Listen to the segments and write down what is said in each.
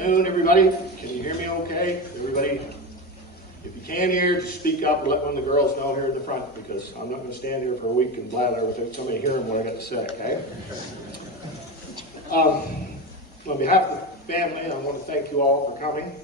afternoon, everybody. Can you hear me okay? Everybody, if you can't hear, just speak up and let one of the girls know here in the front, because I'm not going to stand here for a week and blather without somebody hearing what I got to say, okay? On behalf of the family, I want to thank you all for coming.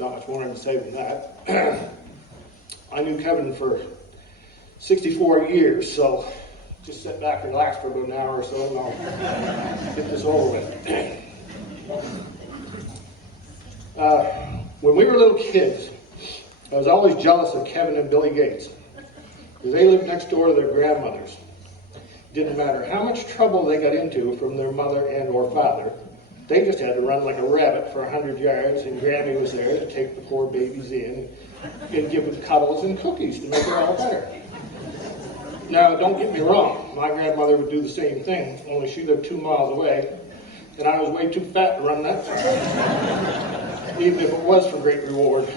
Not much more to say than that. I knew Kevin for 64 years, so just sit back and relax for about an hour or so and I'll get this over with. When we were little kids, I was always jealous of Kevin and Billy Gates, because they lived next door to their grandmothers. Didn't matter how much trouble they got into from their mother and or father, they just had to run like a rabbit for 100 yards, and Grammy was there to take the poor babies in and give them cuddles and cookies to make it all better. Now, don't get me wrong, my grandmother would do the same thing, only she lived 2 miles away, and I was way too fat to run that far, even if it was for great reward.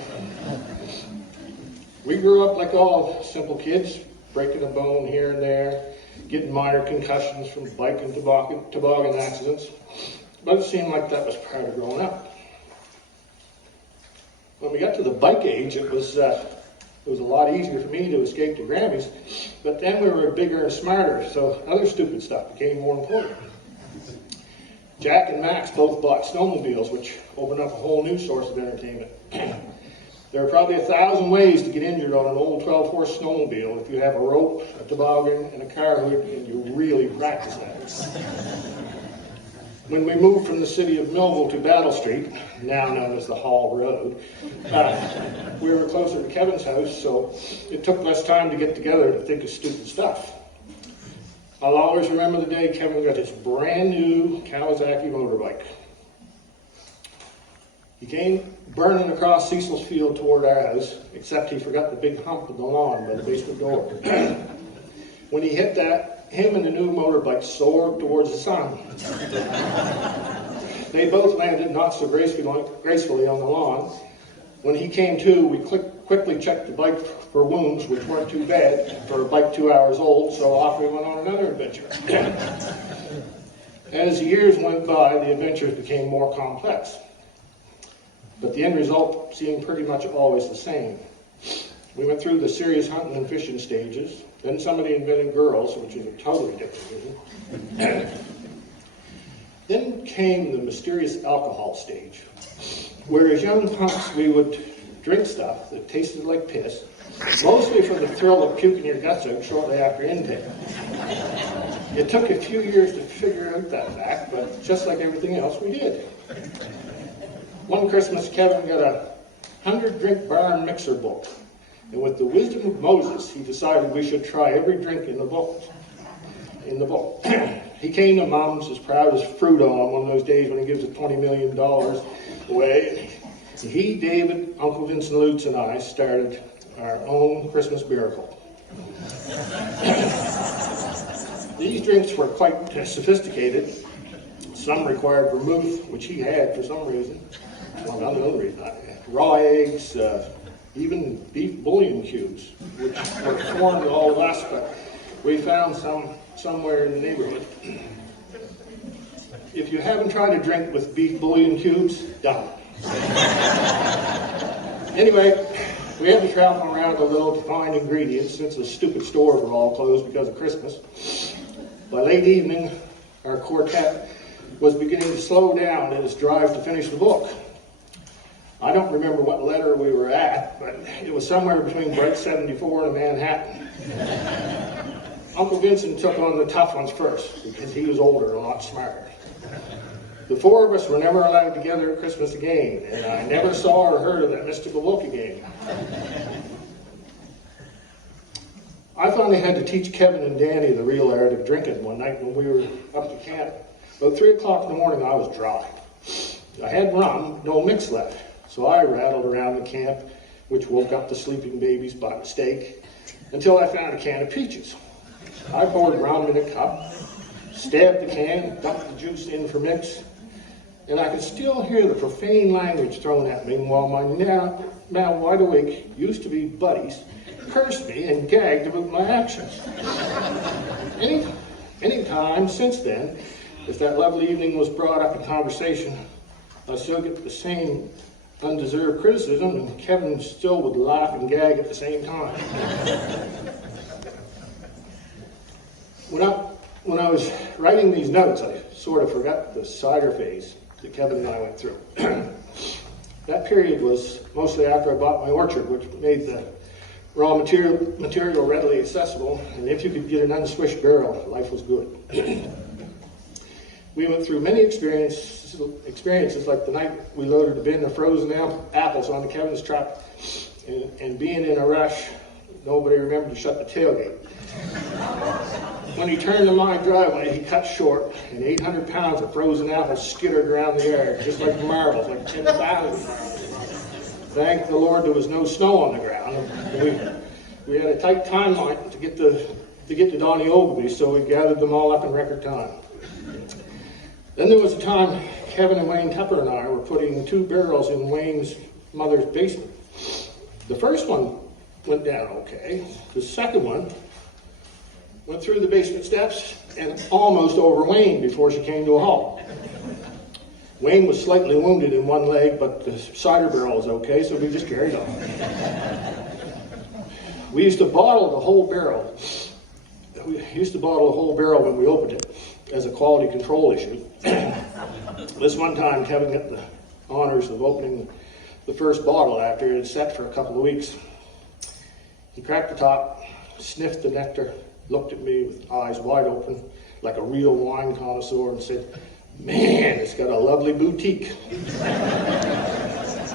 We grew up like all simple kids, breaking a bone here and there, getting minor concussions from bike and toboggan accidents, but it seemed like that was part of growing up. When we got to the bike age, it was a lot easier for me to escape to Grammys, but then we were bigger and smarter, so other stupid stuff became more important. Jack and Max both bought snowmobiles, which opened up a whole new source of entertainment. There are probably 1,000 ways to get injured on an old 12-horse snowmobile if you have a rope, a toboggan, and a car hood, and you really practice that. When we moved from the city of Millville to Battle Street, now known as the Hall Road, we were closer to Kevin's house, so it took less time to get together to think of stupid stuff. I'll always remember the day Kevin got his brand new Kawasaki motorbike. He came burning across Cecil's Field toward our house, except he forgot the big hump in the lawn by the basement door. When he hit that, him and the new motorbike soared towards the sun. They both landed not so gracefully on the lawn. When he came to, we quickly checked the bike for wounds, which weren't too bad for a bike 2 hours old, so off we went on another adventure. As the years went by, the adventures became more complex, but the end result seemed pretty much always the same. We went through the serious hunting and fishing stages, then somebody invented girls, which is a totally different vision. Then came the mysterious alcohol stage, where as young punks we would drink stuff that tasted like piss, mostly for the thrill of puking your guts out shortly after intake. It took a few years to figure out that fact, but just like everything else, we did. One Christmas, Kevin got a 100-drink bar and mixer book. And with the wisdom of Moses, he decided we should try every drink in the book. He came to Mom's as proud as Frodo on one of those days when he gives us $20 million away. He, David, Uncle Vincent Lutz, and I started our own Christmas miracle. These drinks were quite sophisticated. Some required vermouth, which he had for some reason. Well, not another reason. Raw eggs, even beef bouillon cubes, which were foreign to all of us, but we found some somewhere in the neighborhood. If you haven't tried a drink with beef bouillon cubes, don't. Anyway, we had to travel around a little to find ingredients since the stupid stores were all closed because of Christmas. By late evening, our quartet was beginning to slow down in its drive to finish the book. I don't remember what letter we were at, but it was somewhere between Bright 74 and Manhattan. Uncle Vincent took on the tough ones first, because he was older and a lot smarter. The four of us were never allowed together at Christmas again, and I never saw or heard of that mystical book again. I finally had to teach Kevin and Danny the real art of drinking one night when we were up to camp. About 3 o'clock in the morning, I was dry. I had rum, no mix left. So I rattled around the camp, which woke up the sleeping babies by mistake, until I found a can of peaches. I poured rum in a cup, stabbed the can, dumped the juice in for mix, and I could still hear the profane language thrown at me while my now wide awake, used-to-be buddies cursed me and gagged about my actions. Any time since then, If that lovely evening was brought up in conversation, I still get the same undeserved criticism, and Kevin still would laugh and gag at the same time. When I was writing these notes, I sort of forgot the cider phase that Kevin and I went through. That period was mostly after I bought my orchard, which made the raw material readily accessible, and if you could get an unswished barrel, life was good. We went through many experiences like the night we loaded a bin of frozen apples onto Kevin's truck, and being in a rush, nobody remembered to shut the tailgate. When he turned to my driveway, he cut short, and 800 pounds of frozen apples skittered around the yard, just like marbles, like 10,000. Thank the Lord there was no snow on the ground. We had a tight timeline to get to Donnie Ogilvy, so we gathered them all up in record time. Then there was a time Kevin and Wayne Tupper and I were putting 2 barrels in Wayne's mother's basement. The first one went down okay. The second one went through the basement steps and almost over Wayne before she came to a halt. Wayne was slightly wounded in one leg, but the cider barrel was okay, so we just carried on. We used to bottle the whole barrel. When we opened it as a quality control issue. This one time, Kevin got the honors of opening the first bottle after it had sat for a couple of weeks. He cracked the top, sniffed the nectar, looked at me with eyes wide open like a real wine connoisseur and said, "Man, it's got a lovely boutique."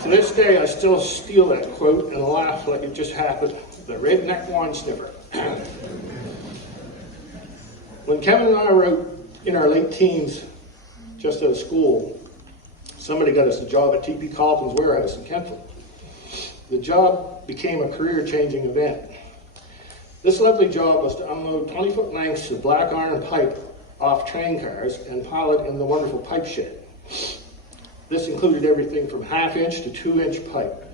To this day, I still steal that quote and laugh like it just happened. The redneck wine sniffer. When Kevin and I were in our late teens, just out of school, somebody got us a job at T.P. Carlton's warehouse in Kentville. The job became a career-changing event. This lovely job was to unload 20-foot lengths of black iron pipe off train cars and pile it in the wonderful pipe shed. This included everything from 1/2-inch to 2-inch pipe.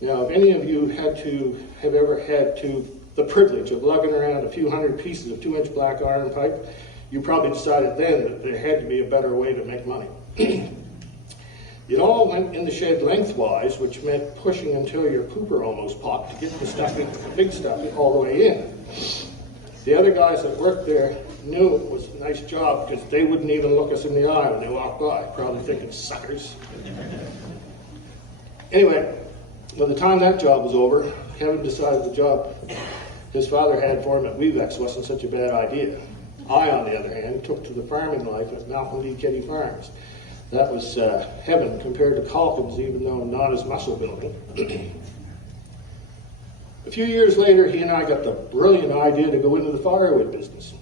Now, if any of you have ever had the privilege of lugging around a few hundred pieces of 2-inch black iron pipe, you probably decided then that there had to be a better way to make money. It all went in the shed lengthwise, which meant pushing until your pooper almost popped to get the big stuff all the way in. The other guys that worked there knew it was a nice job because they wouldn't even look us in the eye when they walked by, probably thinking, suckers. Anyway, by the time that job was over, Kevin decided the job his father had for him at Weevex wasn't such a bad idea. I, on the other hand, took to the farming life at Malcolm D. Keddy Farms. That was heaven compared to Calkins, even though not as muscle building. A few years later, he and I got the brilliant idea to go into the firewood business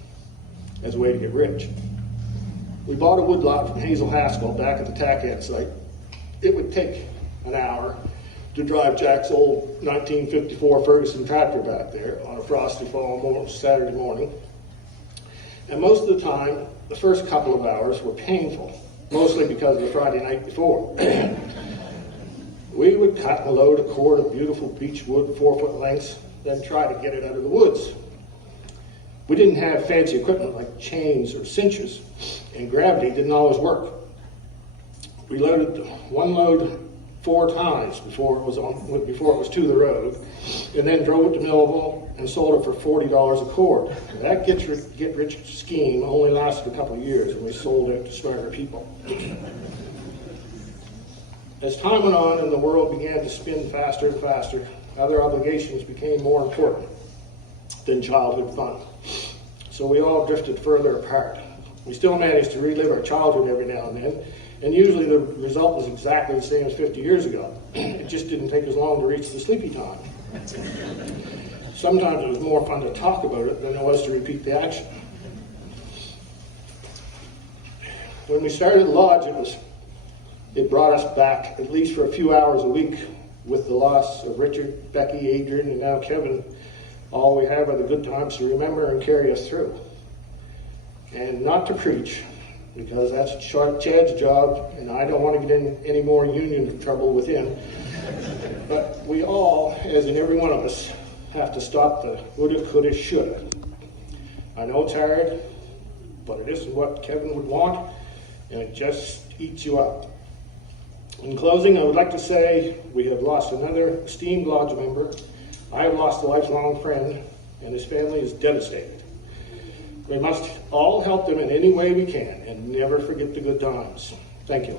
as a way to get rich. We bought a woodlot from Hazel Haskell back at the TACAD site. It would take an hour to drive Jack's old 1954 Ferguson tractor back there on a frosty fall Saturday morning. And most of the time, the first couple of hours were painful, mostly because of the Friday night before. We would cut and load a cord of beautiful beech wood 4-foot lengths, then try to get it out of the woods. We didn't have fancy equipment like chains or cinches, and gravity didn't always work. We loaded one load 4 times before it was to the road, and then drove it to Millville and sold it for $40 a cord. And that get-rich scheme only lasted a couple of years, and we sold it to smarter people. As time went on and the world began to spin faster and faster, other obligations became more important than childhood fun. So we all drifted further apart. We still managed to relive our childhood every now and then, and usually the result was exactly the same as 50 years ago. It just didn't take as long to reach the sleepy time. Sometimes it was more fun to talk about it than it was to repeat the action. When we started the lodge, it brought us back, at least for a few hours a week, with the loss of Richard, Becky, Adrian, and now Kevin. All we have are the good times to remember and carry us through. And not to preach, because that's Chad's job, and I don't want to get in any more union trouble with him. But we all, as in every one of us, have to stop the woulda, coulda, shoulda. I know it's hard, but it isn't what Kevin would want, and it just eats you up. In closing, I would like to say we have lost another esteemed lodge member. I have lost a lifelong friend, and his family is devastated. We must all help them in any way we can, and never forget the good times. Thank you.